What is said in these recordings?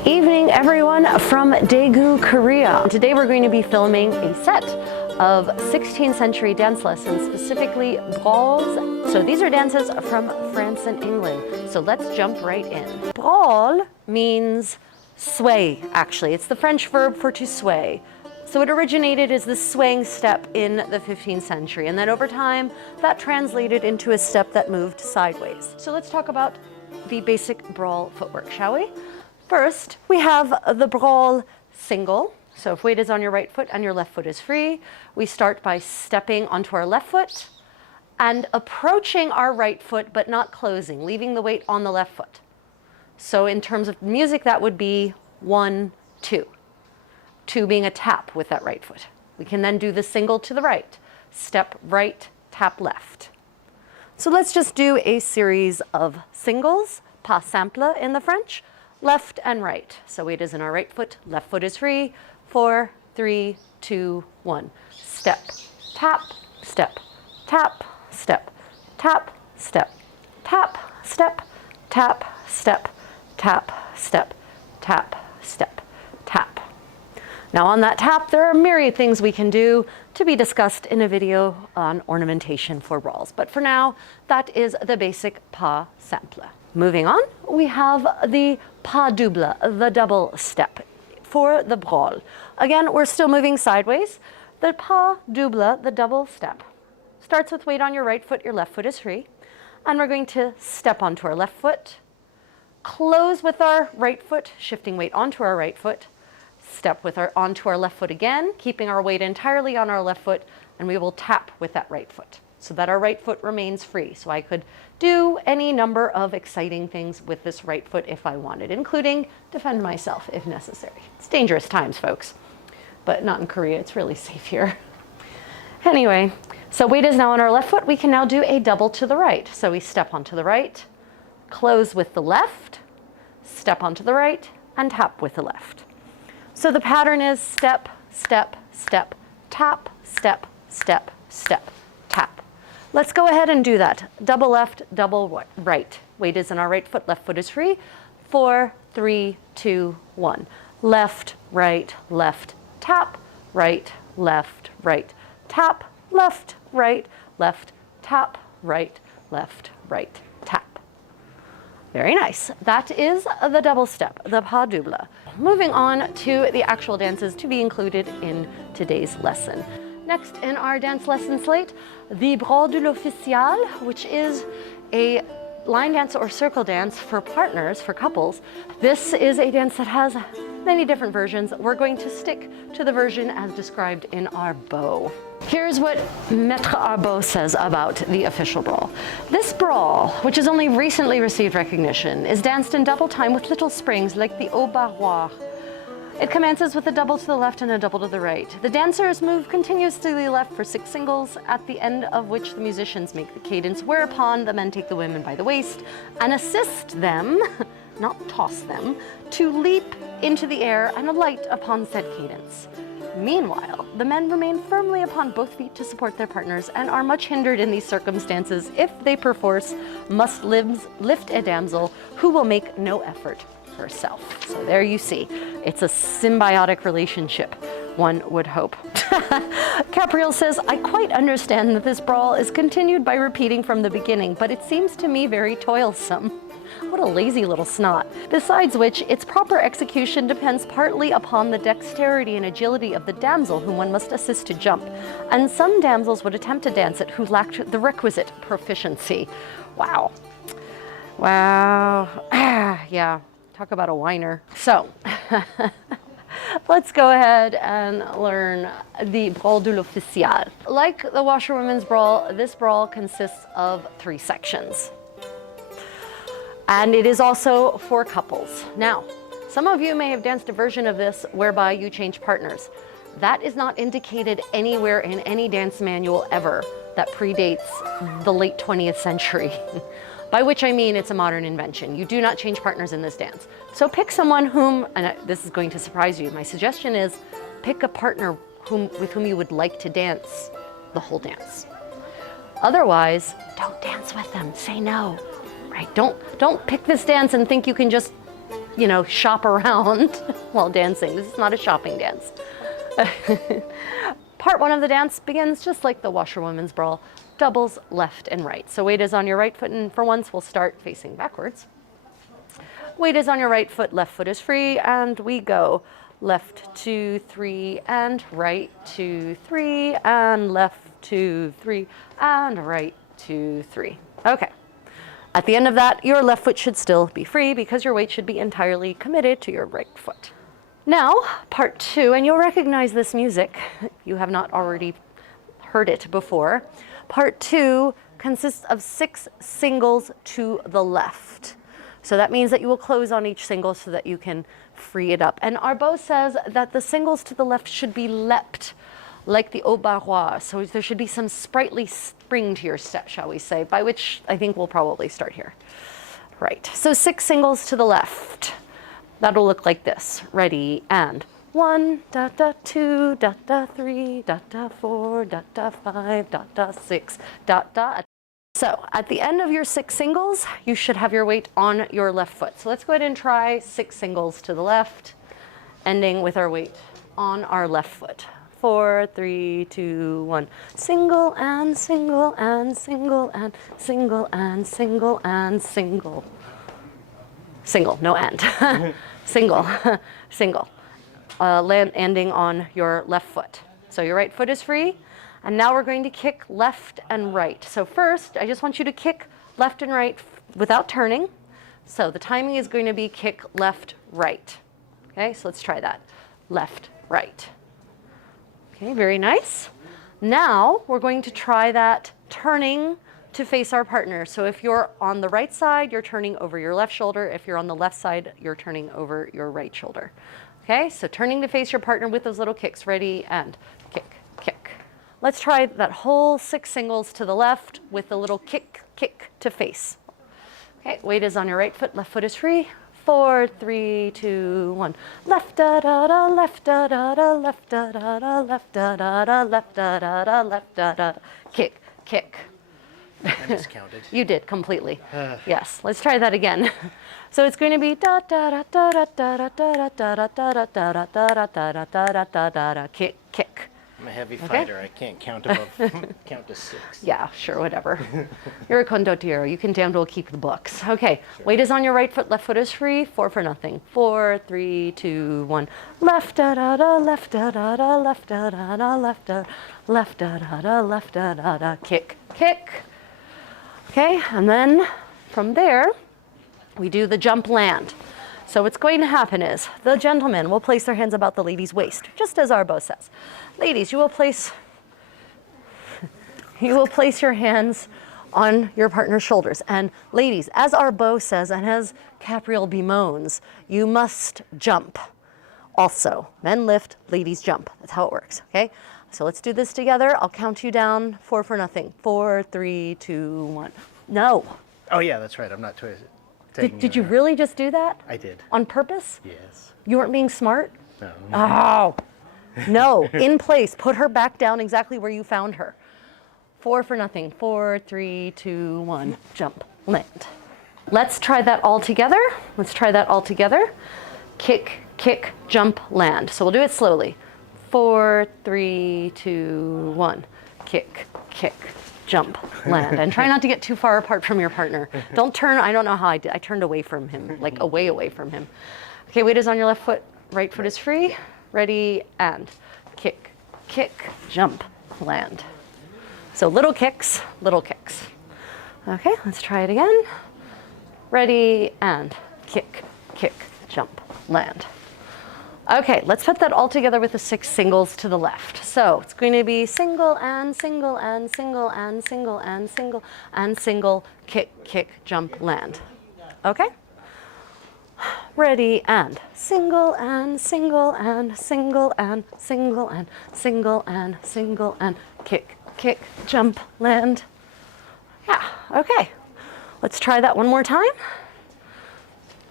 Good evening, everyone, from Daegu, Korea. Today we're going to be filming a set of 16th century dance lessons, specifically brawls. So these are dances from France and England. So let's jump right in. Brawl means sway, actually. It's the French verb for to sway. So it originated as the swaying step in the 15th century, and then over time that translated into a step that moved sideways. So let's talk about the basic brawl footwork, shall we? First, we have the brawl single. So if weight is on your right foot and your left foot is free, we start by stepping onto our left foot and approaching our right foot, but not closing, leaving the weight on the left foot. So in terms of music, that would be 1, 2. 2 being a tap with that right foot. We can then do the single to the right. Step right, tap left. So let's just do a series of singles, pas simple in the French, left and right. So weight is in our right foot, left foot is free. 4, 3, 2, 1. Step, tap, step, tap, step, tap, step, tap, step, tap, step, tap, step, tap, step, tap. Now on that tap, there are myriad things we can do to be discussed in a video on ornamentation for brawls. But for now, that is the basic pas simple. Moving on, we have the pas double, the double step for the brawl. Again, we're still moving sideways. The pas double, the double step, starts with weight on your right foot, your left foot is free. And we're going to step onto our left foot, close with our right foot, shifting weight onto our right foot, step with onto our left foot again, keeping our weight entirely on our left foot, and we will tap with that right foot so that our right foot remains free. So I could do any number of exciting things with this right foot if I wanted, including defend myself if necessary. It's dangerous times, folks, but not in Korea. It's really safe here. Anyway, so weight is now on our left foot. We can now do a double to the right. So we step onto the right, close with the left, step onto the right, and tap with the left. So the pattern is step, step, step, tap, step, step, step, tap. Let's go ahead and do that. Double left, double right. Weight is in our right foot, left foot is free. 4, 3, 2, 1. Left, right, tap, right, tap, left, tap, right, tap. Very nice. That is the double step, the pas double. Moving on to the actual dances to be included in today's lesson. Next in our dance lesson slate, the brawl de l'official, which is a line dance or circle dance for partners, for couples. This is a dance that has many different versions. We're going to stick to the version as described in Arbeau. Here's what Maître Arbeau says about the official brawl. This brawl, which has only recently received recognition, is danced in double time with little springs like the au barroir. It commences with a double to the left and a double to the right. The dancers move continuously left for 6 singles, at the end of which the musicians make the cadence, whereupon the men take the women by the waist and assist them, not toss them, to leap into the air and alight upon said cadence. Meanwhile, the men remain firmly upon both feet to support their partners and are much hindered in these circumstances if they perforce must lift a damsel who will make no effort herself. So there you see, it's a symbiotic relationship, one would hope. Capriel says, I quite understand that this brawl is continued by repeating from the beginning, but it seems to me very toilsome. What a lazy little snot. Besides which, its proper execution depends partly upon the dexterity and agility of the damsel whom one must assist to jump, and some damsels would attempt to dance it who lacked the requisite proficiency. Wow. Wow. Yeah. Talk about a whiner. So, let's go ahead and learn the brawl de l'official. Like the washerwoman's brawl, this brawl consists of 3 sections. And it is also for couples. Now, some of you may have danced a version of this whereby you change partners. That is not indicated anywhere in any dance manual ever that predates the late 20th century. By which I mean it's a modern invention. You do not change partners in this dance. So pick someone whom, and this is going to surprise you, my suggestion is pick a partner with whom you would like to dance the whole dance. Otherwise, don't dance with them, say no, right? Don't pick this dance and think you can just you know, shop around while dancing. This is not a shopping dance. Part one of the dance begins just like the washerwoman's brawl, doubles left and right. So weight is on your right foot, and for once we'll start facing backwards. Weight is on your right foot, left foot is free, and we go left 2, 3, and right 2, 3, and left 2, 3, and right 2, 3. Okay. At the end of that, your left foot should still be free because your weight should be entirely committed to your right foot. Now, part two, and you'll recognize this music. You have not already heard it before. Part two consists of 6 singles to the left. So that means that you will close on each single so that you can free it up. And Arbeau says that the singles to the left should be leapt, like the haut-barrois. So there should be some sprightly spring to your step, shall we say, by which I think we'll probably start here. Right, so 6 singles to the left. That'll look like this. Ready, and 1, da da 2, da da 3, da da 4, da da 5, da da 6, da da. So at the end of your 6 singles, you should have your weight on your left foot. So let's go ahead and try 6 singles to the left, ending with our weight on our left foot. 4, 3, 2, 1. Single and single and single and single and single and single. Single, no and. Single, single. Ending on your left foot. So your right foot is free. And now we're going to kick left and right. So first, I just want you to kick left and right without turning. So the timing is going to be kick left, right. Okay, so let's try that. Left, right. Okay, very nice. Now we're going to try that turning to face our partner. So if you're on the right side, you're turning over your left shoulder. If you're on the left side, you're turning over your right shoulder. Okay, so turning to face your partner with those little kicks. Ready, and kick, kick. Let's try that whole 6 singles to the left with the little kick, kick to face. Okay, weight is on your right foot, left foot is free. 4, 3, 2, 1. Left da da da, left da da da, left da da da, left da da da, left da da da, left da da. Kick, kick. I miscounted. You did completely. Yes, let's try that again. So it's going to be da da da da da da da da da da da da da da da da da da, kick, kick. I'm a heavy fighter. I can't count above count to 6. Yeah, sure, whatever. You're a condottiero. You can damn well keep the books. Okay, sure. Weight is on your right foot, left foot is free. 4 for nothing. 4, 3, 2, 1. Left da da da, left da da da, left da da da, left da, left da da da, left da da da. Kick, kick. Okay, and then from there, we do the jump land. So what's going to happen is the gentlemen will place their hands about the lady's waist, just as Arbeau says. Ladies, you will place your hands on your partner's shoulders. And ladies, as Arbeau says and as Capriel bemoans, you must jump also. Men lift, ladies jump. That's how it works, okay? So let's do this together. I'll count you down. 4 for nothing. 4, 3, 2, 1. No. Oh yeah, that's right. I'm not Did you really just do that? I did. On purpose? Yes. You weren't being smart? No. Oh. No, in place. Put her back down exactly where you found her. 4 for nothing. 4, 3, 2, 1. Jump, land. Let's try that all together. Let's try that all together. Kick, kick, jump, land. So we'll do it slowly. 4, 3, 2, 1. Kick, kick, jump, land. And try not to get too far apart from your partner. Don't turn. I don't know how I did. I turned away from him, like away from him. Okay, weight is on your left foot. Right foot is free. Ready, and kick, kick, jump, land. So little kicks, little kicks. Okay, let's try it again. Ready, and kick, kick, jump, land. Okay, let's put that all together with the 6 singles to the left. So it's going to be single and single and single and single and single and single, kick, kick, jump, land. Okay? Ready, and single and single and single and single and single and single and kick, kick, jump, land. Yeah, okay. Let's try that one more time.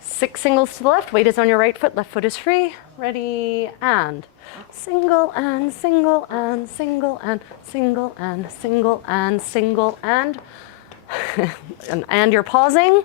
6 singles to the left, weight is on your right foot, left foot is free. Ready, and single and single and single and single and single and single and and you're pausing.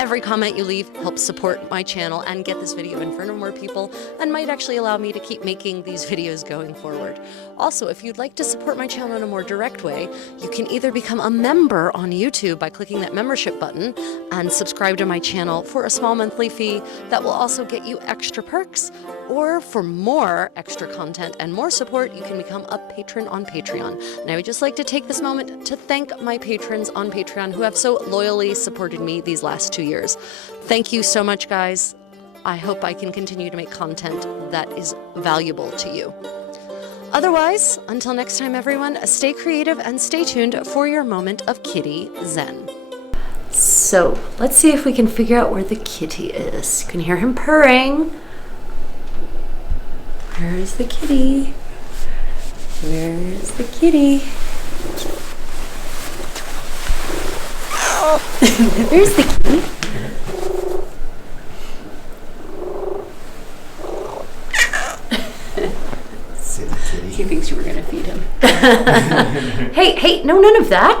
Every comment you leave helps support my channel and get this video in front of more people, and might actually allow me to keep making these videos going forward. Also, if you'd like to support my channel in a more direct way, you can either become a member on YouTube by clicking that membership button and subscribe to my channel for a small monthly fee that will also get you extra perks, or for more extra content and more support, you can become a patron on Patreon. And I would just like to take this moment to thank my patrons on Patreon who have so loyally supported me these last 2 years. Thank you so much, guys. I hope I can continue to make content that is valuable to you. Otherwise, until next time, everyone, stay creative and stay tuned for your moment of kitty zen. So, let's see if we can figure out where the kitty is. You can hear him purring. Where is the kitty? Where is the kitty? There's the kitty. Silly kitty. He thinks you were going to feed him. Hey, no, none of that.